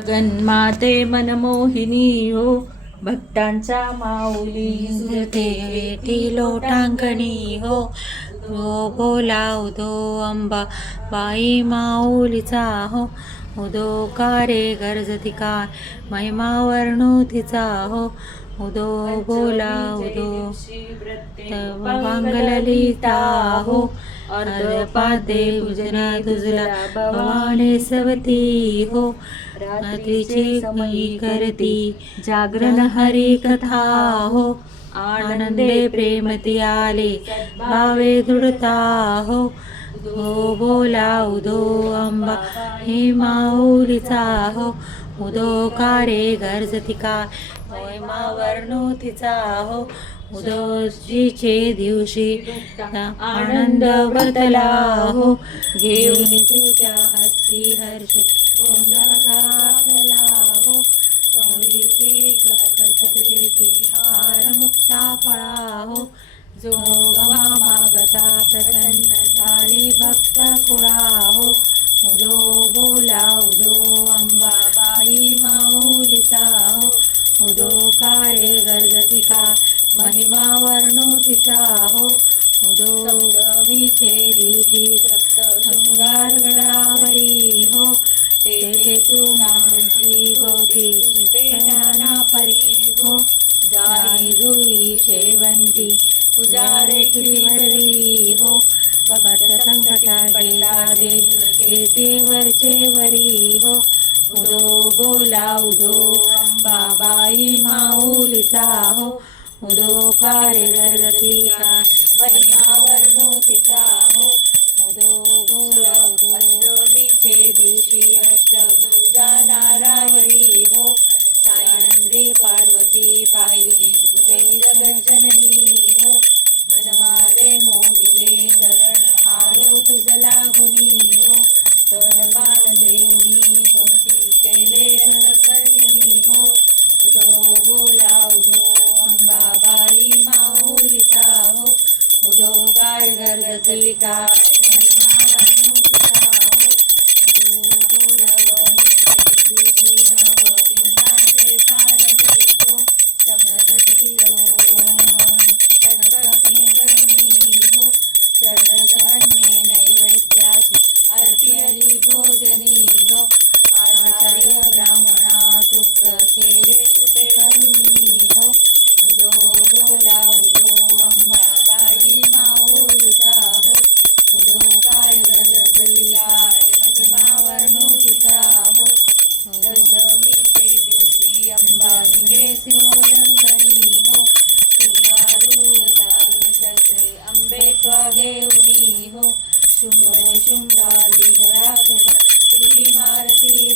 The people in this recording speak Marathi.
जगन्माते मनमोहिनी हो, भक्तांचा माऊली सुरते वेठी लोटांगणी हो. बोला उदो अंबा बाई माऊलीचा हो. उदो कारे गरजती काय महिमा वर्णू तिचा हो. उदो बोला उदो वांगललिता हो. अर्धपादे पूजना तुझला भवाने सवती हो. रात्रीचे समयी करती जागरण हरी कथा हो. आनंदे प्रेमती आले भावे दृढता हो. उदो बोला उदो अंबा हे माऊलीचा हो. उदो कारे गरजती काय महिमा वर्णू तिचा हो. उदोशीचे दिवशी आनंद वर्तला हो. घेऊन दिवच्या हस्ती हर्ष गोंधळ घातला हो. गौरीचे खर्चतेची हार मुक्ता फळा हो. जो गवा मागता प्रसन्न झाली भक्त कुळा हो. उदो बोला उदो अंबा बाई माऊलीचा हो. उदो कारे गरजती का महिमा वर्णू तिचा हो. उदो सप्तमीचे दिवशी सप्त शृंगार गडावरी हो. तेथे तू नामची भोवती नाना परी हो. जाई जुई शेवंती पुजारे किरीवरली हो. भक्त संकटा गेला देवी वरचे वरी हो. उदो बोला उदो अंबा बाई माऊलीचा हो. उदो कारे गरजती का महिमा वर्णू तिचा हो. उदो बोला उदो अष्टमीचे दिवशी अष्टभुजा नारावरी हो. सायंद्री पार्वती पाहिली उदय जगजननी हो. मन माझे मोहिले शरण आलो तुझला गुणी हो. तनपान देऊनी भक्ती केले करणी हो. उदो बोला उदो अंबा बाई माऊलीचा हो. उदो काय गरजली काय महिमा वर्णू तिचा हो. उदो बोलवणीचे दिवशी नवदिवसाचे पारणे हो. सप्तशती हो. सर्वसान्ये नैवेद्याची अर्पियली भोजनी हो. आचार्य ब्राह्मणा तृप्त केले कृपे करुणी हो. उदो बोला उदो अंबा बाई माऊलीचा हो. उदो काय गरजली काय महिमा वर्णू तिचा हो. दशमीचे दिवशी अंबा निघे सिंहोल्लंघनी हो. सिंहारूढ जाऊन शस्त्रे अंबे त्वा घेऊनी हो. शुंभ शुंभादी राक्षस किती मारती